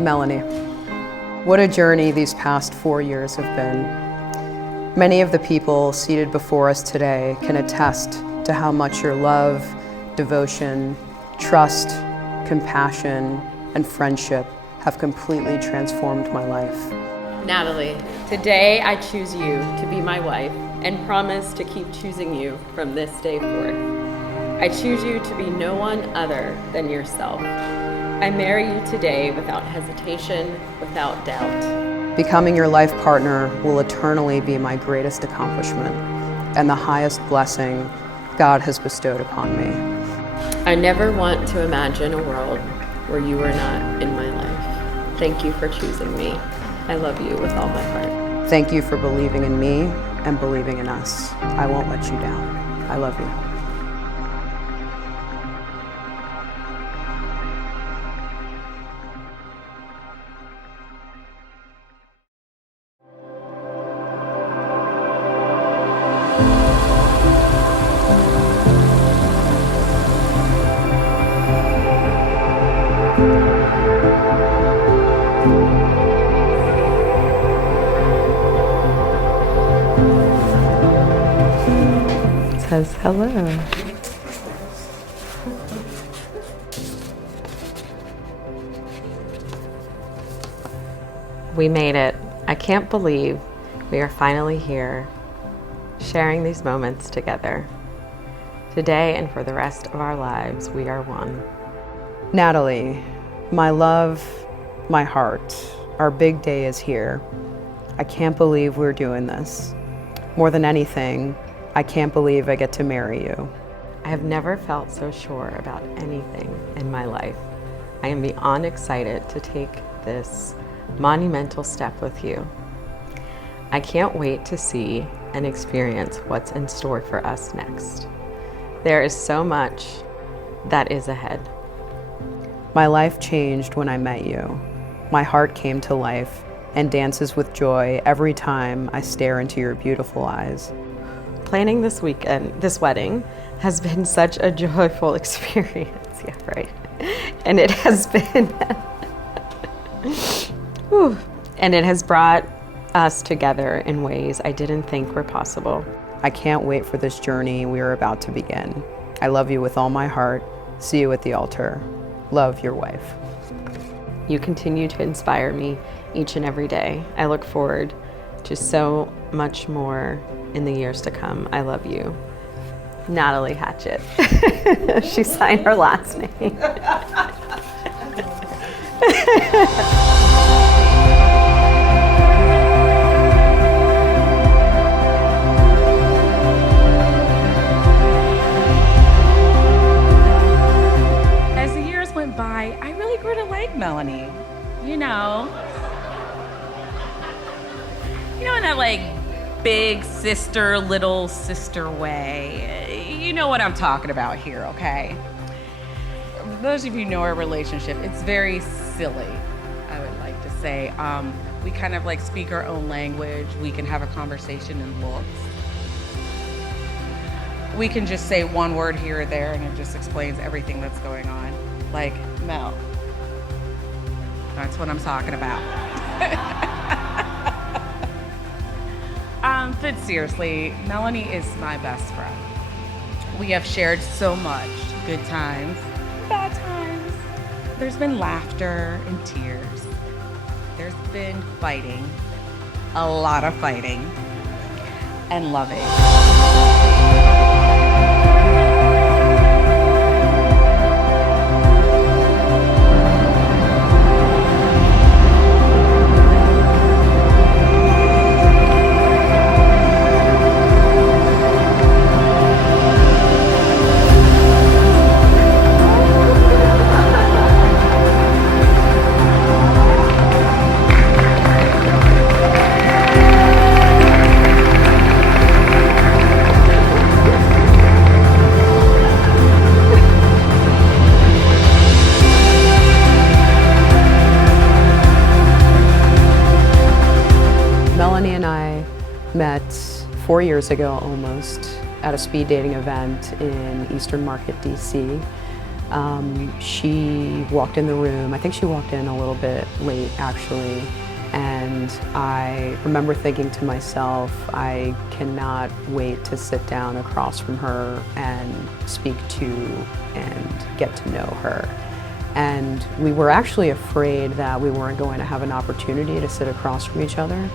Melanie. What a journey these past 4 years have been. Many of the people seated before us today can attest to how much your love, devotion, trust, compassion, and friendship have completely transformed my life. Natalie, today I choose you to be my wife and promise to keep choosing you from this day forth. I choose you to be no one other than yourself. I marry you today without hesitation, without doubt. Becoming your life partner will eternally be my greatest accomplishment and the highest blessing God has bestowed upon me. I never want to imagine a world where you are not in my life. Thank you for choosing me. I love you with all my heart. Thank you for believing in me and believing in us. I won't let you down. I love you. Says hello. We made it. I can't believe we are finally here, sharing these moments together. Today and for the rest of our lives, we are one. Natalie, my love, my heart, our big day is here. I can't believe we're doing this. More than anything, I can't believe I get to marry you. I have never felt so sure about anything in my life. I am beyond excited to take this monumental step with you. I can't wait to see and experience what's in store for us next. There is so much that is ahead. My life changed when I met you. My heart came to life and dances with joy every time I stare into your beautiful eyes. Planning this wedding, has been such a joyful experience. Yeah, right. And it has been, and it has brought us together in ways I didn't think were possible. I can't wait for this journey we are about to begin. I love you with all my heart. See you at the altar. Love, your wife. You continue to inspire me each and every day. I look forward to so much more in the years to come. I love you. Natalie Hatchett. She signed her last name. As the years went by, I really grew to like Melanie. You know in that like big sister, little sister way. You know what I'm talking about here, okay? For those of you who know our relationship, it's very silly, I would like to say. We kind of like speak our own language. We can have a conversation in looks. We can just say one word here or there and it just explains everything that's going on. Like, Mel. That's what I'm talking about. But seriously, Melanie is my best friend. We have shared so much, good times, bad times. There's been laughter and tears. There's been fighting, a lot of fighting, and loving. Met 4 years ago almost at a speed dating event in Eastern Market, DC. She walked in the room. I think she walked in a little bit late, actually. And I remember thinking to myself, I cannot wait to sit down across from her and speak to and get to know her. And we were actually afraid that we weren't going to have an opportunity to sit across from each other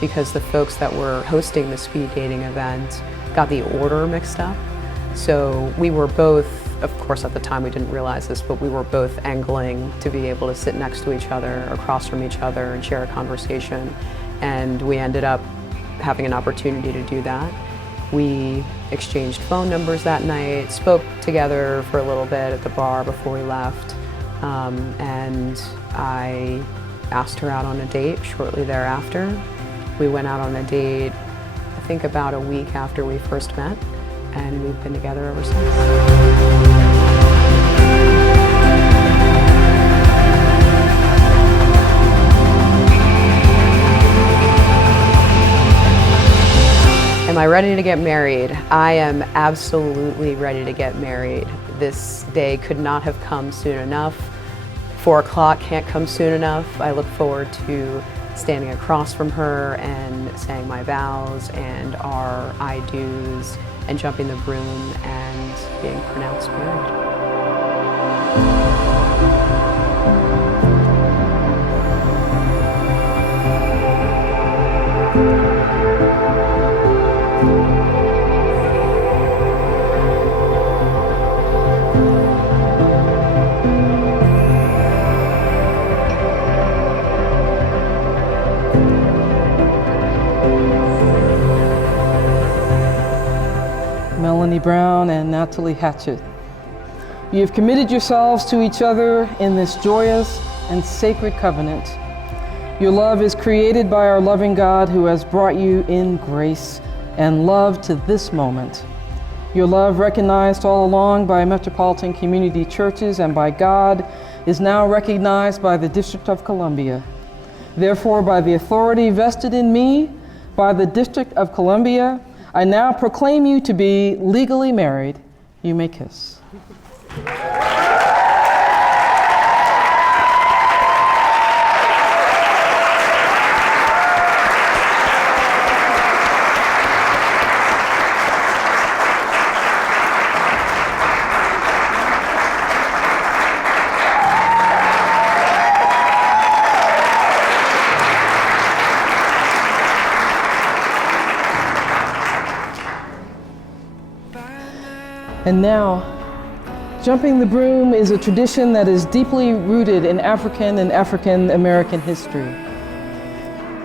because the folks that were hosting the speed dating event got the order mixed up. So we were both, of course at the time we didn't realize this, but we were both angling to be able to sit next to each other, across from each other, and share a conversation. And we ended up having an opportunity to do that. We exchanged phone numbers that night, spoke together for a little bit at the bar before we left, and I asked her out on a date shortly thereafter. We went out on a date, I think about a week after we first met, and we've been together ever since. Am I ready to get married? I am absolutely ready to get married. This day could not have come soon enough. 4 o'clock can't come soon enough. I look forward to standing across from her and saying my vows and our I do's and jumping the broom and being pronounced married. Melanie Brown and Natalie Hatchett. You have committed yourselves to each other in this joyous and sacred covenant. Your love is created by our loving God who has brought you in grace and love to this moment. Your love, recognized all along by metropolitan community churches and by God, is now recognized by the District of Columbia. Therefore, by the authority vested in me by the District of Columbia, I now proclaim you to be legally married. You may kiss. And now, jumping the broom is a tradition that is deeply rooted in African and African American history.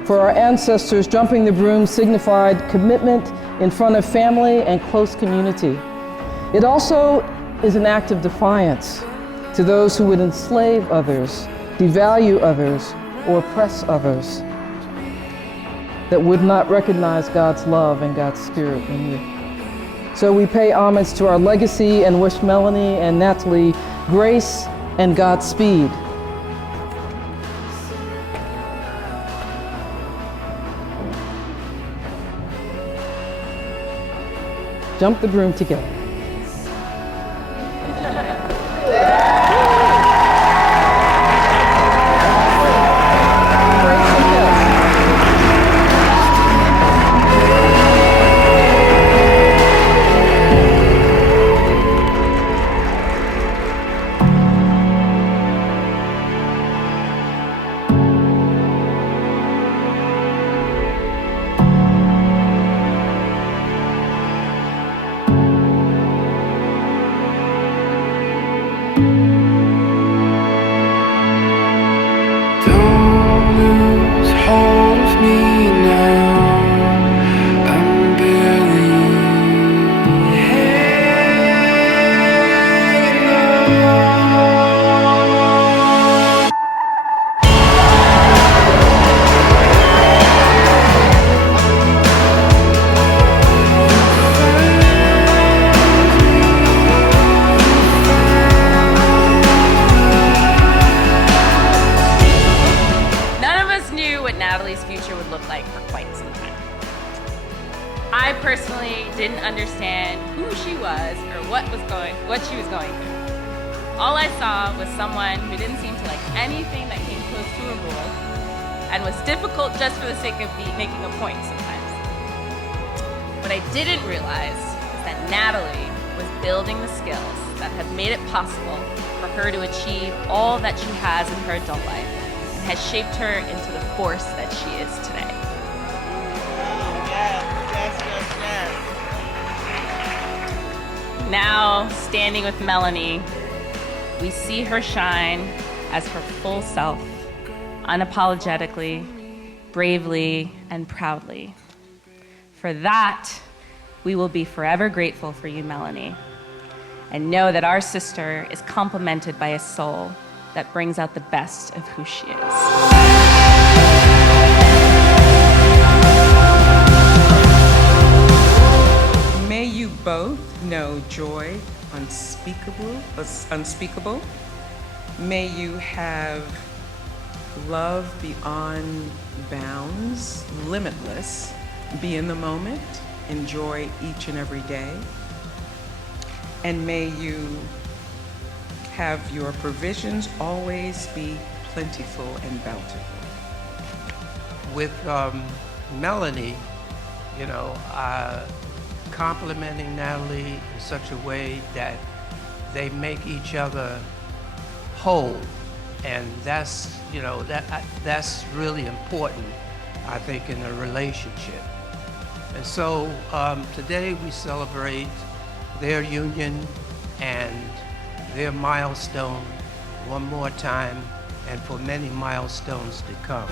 For our ancestors, jumping the broom signified commitment in front of family and close community. It also is an act of defiance to those who would enslave others, devalue others, or oppress others, that would not recognize God's love and God's spirit in you. So we pay homage to our legacy and wish Melanie and Natalie grace and Godspeed. Jump the broom together. Natalie's future would look like for quite some time. I personally didn't understand who she was or what she was going through. All I saw was someone who didn't seem to like anything that came close to a rule and was difficult just for the sake of making a point sometimes. What I didn't realize is that Natalie was building the skills that have made it possible for her to achieve all that she has in her adult life and has shaped her into the force that she is today. Now, standing with Melanie, we see her shine as her full self, unapologetically, bravely, and proudly. For that, we will be forever grateful for you, Melanie, and know that our sister is complemented by a soul that brings out the best of who she is. May you both know joy unspeakable. May you have love beyond bounds, limitless. Be in the moment, enjoy each and every day. And may you have your provisions always be plentiful and bountiful. With Melanie, you know, complimenting Natalie in such a way that they make each other whole, and that's, you know, that's really important, I think, in a relationship. And so today we celebrate their union and their milestone one more time, and for many milestones to come.